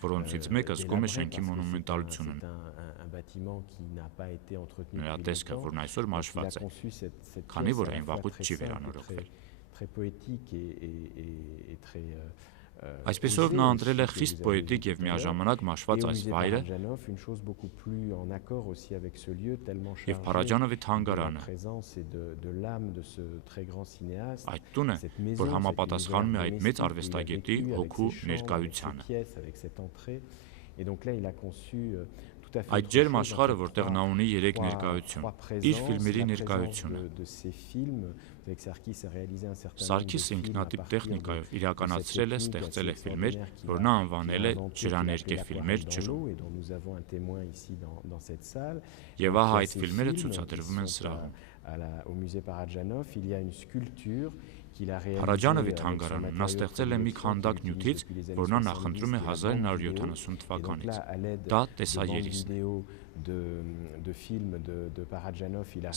որոնցից մեկը զգում է շենքի մոնումենտալությունը, նրա տեսքը, որն այսօր մաշված է, քանի որ այն վաղուց չի վերանորոգվել։ Այսպեսով նա ընտրել է խիստ պոետիկ և միաժամանակ մաշված այս վայրը և Փարաջանովի թանգարանը, այդ տունը, որ համապատասխանում է այդ մեծ արվեստագետի հոգու ներկայությանը։ Այդ ջերմ աշխարհը, որտեղ նա ունի 3 ներկայություն, իր ֆիլմերի ներկայությունը։ Սարգիսը ինքնատիպ տեխնիկայով իրականացրել է, ստեղծել է ֆիլմեր, որ նա անվանել է ջրաներկե ֆիլմեր ջրում։ Եվ ահա այդ ֆիլմերը ցուցադրվում են սրահում։ Փարաջանովի թանգարանում նա ստեղծել է մի քանդակ նյութից, որ նա նախընտրում է 1970 թվականից։ Դա տեսաերիզն է։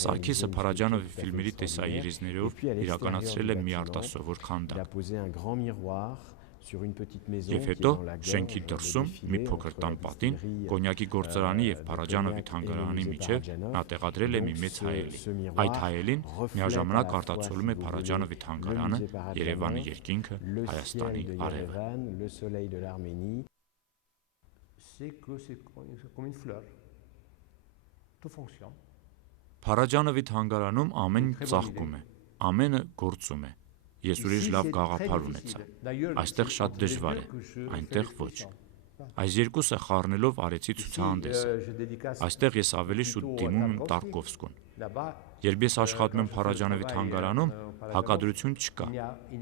Սարգիսը Փարաջանովի ֆիլմերի տեսաերիզներով իրականացրել է մի արտասովոր քանդակ։ Եվ հետո շենքի դրսում մի փոքր տան պատին, կոնյակի գործարանի և Փարաջանովի թանգարանի միջև նա տեղադրել է մի մեծ հայելի։ Այդ հայելին միաժամանակ արտացոլում է Փարաջանովի թանգարանը, Երևանի երկինքը, Հայաստանի արևը։ Փարաջանովի թանգարանում ամեն ինչ ծաղկում է, ամենը գործում է։ Ես ուրիշ լավ գաղափար ունեցա։ Այստեղ շատ դժվար է, այնտեղ ոչ։ Այս երկուսը խառնելով արեցի ցուցահանդեսը։ Այստեղ ես ավելի շուտ դիմում եմ Տարկովսկուն։ Երբ ես աշխատում եմ Փարաջանովի թանգարանում, հակադրություն չկա։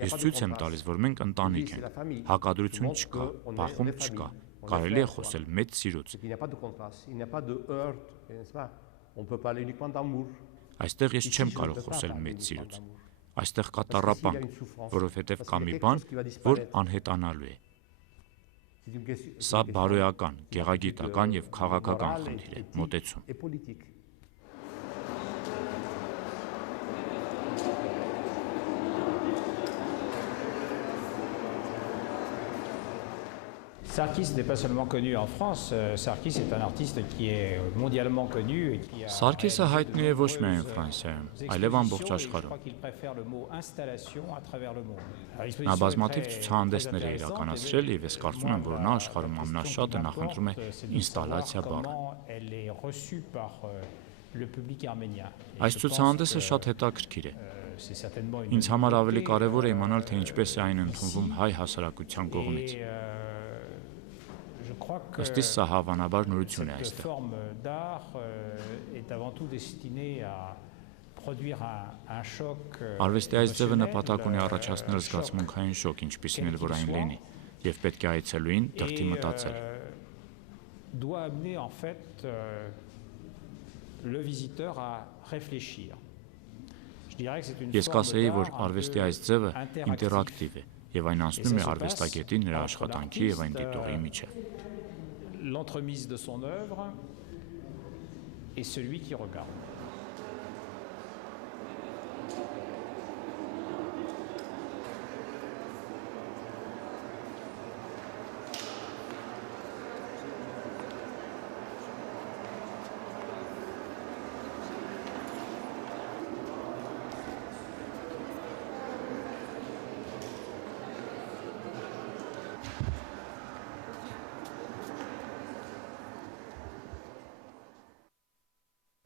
Ես ցույց եմ տալիս, որ մենք ընտանիք ենք։ Հակադրություն չկա, բախում չկա։ Կարելի է խոսել մեծ սիրուց։ Այստեղ ես չեմ կարող խոսել մեծ սիրուց։ Այստեղ կա տառապանք, որովհետև կա մի բան, որ անհետանալու է։ Սա բարոյական, գեղագիտական և քաղաքական խնդիր է, մոտեցում։ Sarkis n'est pas seulement connu en France, Sarkis est un artiste qui est mondialement connu et qui a... Սարգիսը հայտնի է ոչ միայն Ֆրանսիայում, այլև ամբողջ աշխարհում։ Նա բազմաթիվ ցուցահանդեսներ է իրականացրել և ես կարծում եմ, որ նա աշխարհում ամենաշատը նախընտրում է ինստալացիա բառը։ Այս ցուցահանդեսը շատ հետաքրքիր է։ Ինձ համար ավելի կարևոր է իմանալ, թե ինչպես է այն ընդունվում հայ հասարակության կողմից։ Ըստիս սա հավանաբար նորություն է այստեղ։ Արվեստի այս ձևը նպատակ ունի առաջացնել զգացմունքային շոկ, ինչպիսին էլ որ այն լինի, և պետք է այցելուին դրդի մտածել։ Ես կասեի, որ արվեստի այս ձևը ինտերակտիվ է, և այն անցնում է արվեստագետի, նրա աշխատանքի և այն դիտողի միջև։ L'entremise de son œuvre et celui qui regarde.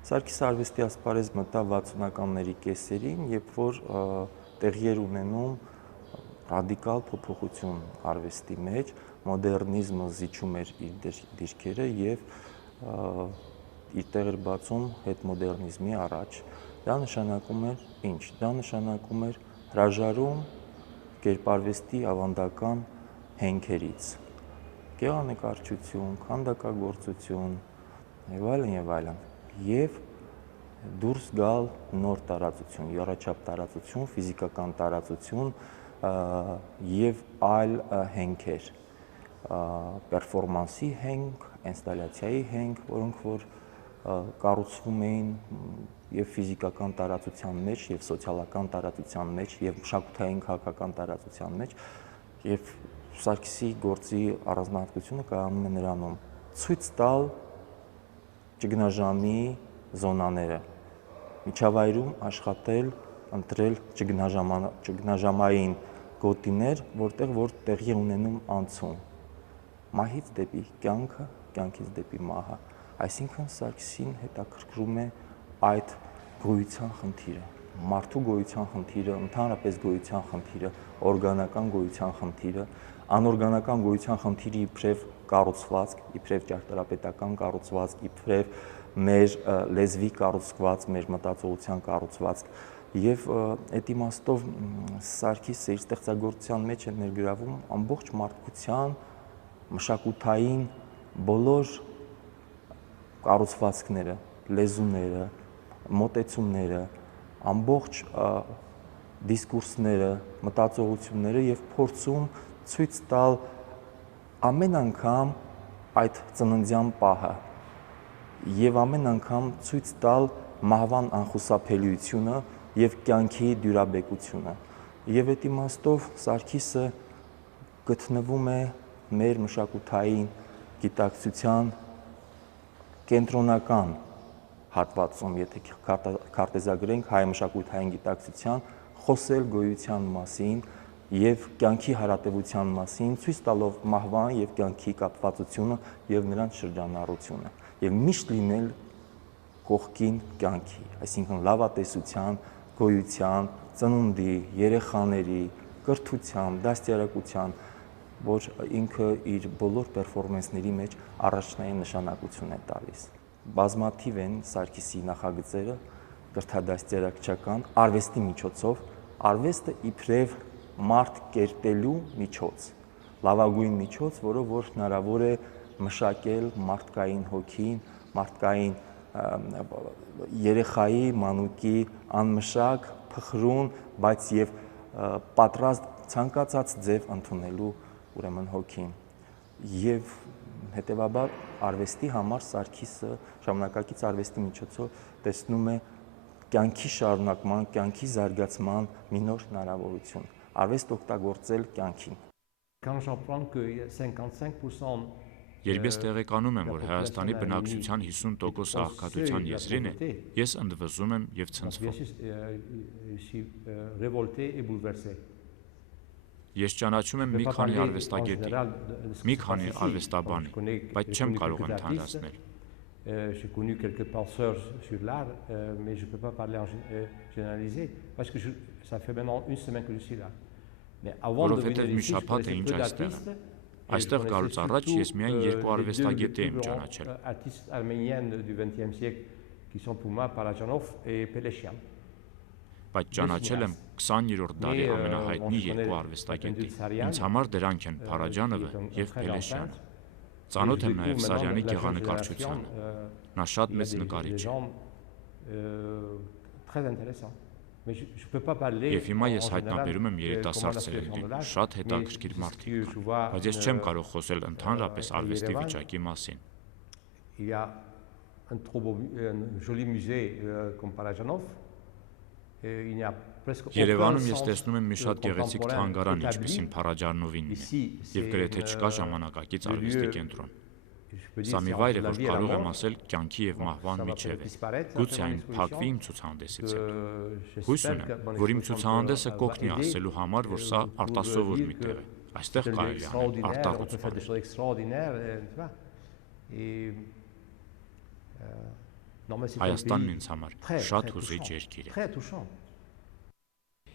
Սարգիս արվեստի ասպարեզ մտավ 60-ականների կեսերին, երբ որ տեղի էր ունենում ռադիկալ փոփոխություն արվեստի մեջ, մոդեռնիզմը զիջում էր իր դիրքերը և իր տեղ էր բացում հետմոդեռնիզմի առաջ։ Դա նշանակում էր ինչ։ Դա նշանակում էր հրաժարում կերպարվեստի ավանդական հենքերից։ գեղանկարչություն, քանդակագործություն եւ այլն եւ այլն։ Եվ դուրս գալ նոր տարածություն, եռաչափ տարածություն, ֆիզիկական տարածություն եւ այլ հենքեր, պերֆորմանսի հենք, ինստալյացիայի հենք, որոնք որ կառուցվում էին եւ ֆիզիկական տարածության մեջ, եւ սոցիալական տարածության մեջ, եւ մշակութային քաղաքական տարածության մեջ, եւ Սարգսի գործի առանձնահատկությունը կայանում է նրանում ցույց տալ ճգնաժամի զոնաները, միջավայրում աշխատել, ընտրել ճգնաժամային գոտիներ, որտեղ որ տեղի ունենում անցում, մահից դեպի կյանքը, կյանքից դեպի մահը։ Այսինքն Սարգսին հետաքրքրում է այդ գոյության խնդիրը, մարդու գոյության խնդիրը, ընդհանրապես գոյության խնդիրը, օրգանական գոյության խնդիրը, անօրգանական գոյության խնդիրը իբրև կառուցվածք, իբրև ճարտարապետական կառուցվածք, իբրև մեր լեզվի կառուցված, մեր մտածողության կառուցվածք եւ այդ իմաստով Սարգիսը իր ստեղծագործության մեջ է ներգրավում ամբողջ մարդկության մշակութային բոլոր կառուցվածքները, լեզուները, մոտեցումները, ամբողջ դիսկուրսները, մտածողությունները եւ փորձում ցույց տալ ամեն անգամ այդ ծննդյան պահը եւ ամեն անգամ ցույց տալ մահվան անխուսափելիությունը եւ կյանքի դյուրաբեկությունը։ Եվ այդ իմաստով Սարգիսը գտնվում է մեր մշակութային գիտակցության կենտրոնական հատվածում, եթե քարտեզագրենք հայ մշակութային գիտակցության, խոսել գոյության մասին եւ կյանքի հարատեվության մասին, ցույց տալով մահվան եւ կյանքի կապվածությունը եւ նրանց շրջանառությունը եւ միշտ լինել կողքին կյանքի, այսինքն լավատեսության, գոյության, ծնունդի, երեխաների, կրթության, դաստիարակության, որ ինքը իր բոլոր պերֆորմանսների մեջ առաջնային նշանակություն է տալիս։ Բազմաթիվ են Սարգիսի նախագծերը կրթադաստիարակչական արվեստի միջոցով, արվեստը իբրև մարդ կերտելու միջոց, լավագույն միջոց, որով որ հնարավոր է մշակել մարդկային հոգին, մարդկային երեխայի, մանուկի անմշակ, փխրուն, բայց եւ պատրաստ ցանկացած ձև ընդունելու ուրեմն հոգին։ Եվ հետեւաբար արվեստի համար Սարգիսը ժամանակակից արվեստի միջոցով տեսնում է կյանքի շարունակման, կյանքի զարգացման մի նոր հնարավորություն, արվեստ օգտագործել կյանքին։ Երբ ես տեղեկանում եմ, որ Հայաստանի բնակչության 50%-ը աղքատության եզրին է, ես ընդվզում եմ եւ ցնցվում։ Ես ճանաչում եմ մի քանի արվեստագետի, մի քանի արվեստաբանի, բայց չեմ կարող ընդհանրացնել։ J'ai connu quelques penseurs sur l'art, mais je ne peux pas parler en généraliser, parce que ça fait maintenant une semaine que je suis là. Mais avant de venir ici, je connaissais peu d'artistes. Այստեղ գալուց առաջ ես միայն երկու արվեստագետի եմ ճանաչել։ Artistes arméniennes du XXe siècle, qui sont pour moi Parajanov et Peleshian. Բայց ճանաչել եմ 20-րդ դարի ամենահայտնի երկու արվեստագետի։ Ինձ համար դրանք են Փարաջանովը եւ Փելեշյանը։ Ծանոթ եմ նաև Սարյանի գեղանկարչությանը։ Նա շատ մեծ նկարիչ է։ Եվ հիմա ես հայտնաբերում եմ երիտասարդ սերնդին շատ հետաքրքիր մարդիկ, բայց ես չեմ կարող խոսել ընդհանրապես արվեստի վիճակի մասին։ Երևանում ես տեսնում եմ մի շատ գեղեցիկ թանգարան, ինչպիսին Փարաջանովինն է, եւ գրեթե չկա ժամանակակից արվեստի կենտրոն։ Սա մի վայր է, որ կարող եմ ասել կյանքի եւ մահվան միջև է։ Գուցե այն փակվի իմ ցուցահանդեսից հետո։ Հույս ունեմ, որ իմ ցուցահանդեսը կօգնի ասելու համար, որ սա արտասովոր մի տեղ է։ Այստեղ կարելի է անել արտահայտություններ։ Հայաստանն ինձ համար շատ հուզիչ երկիր է։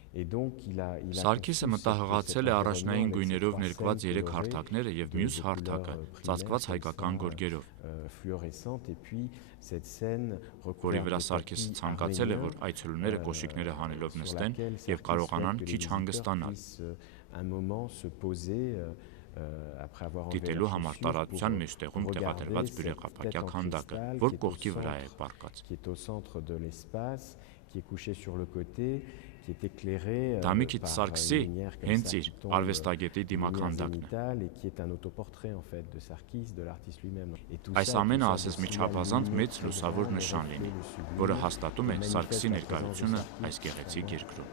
Սարգիսը մտահղացել է առաջնային գույներով ներկված 3 հարթակները եւ մյուս հարթակը ծածկված հայկական գորգերով, որի վրա Սարգիսը ցանկացել է, որ այցելուները կոշիկները հանելով նստեն եւ կարողանան քիչ հանգստանալ։ դիտելու համար տարածության մեջ տեղում տեղադրված բյուրեղապակյա քանդակը, որ կողքի վրա է պառկած։ Դա Միքիչ Սարգսի հենց իր արվեստագետի դիմաքանդակն է։ Այս ամենը ասես մի չափազանց մեծ լուսավոր նշան լինի, որը հաստատում է Սարգսի ներկայությունը այս գեղեցիկ երկրում։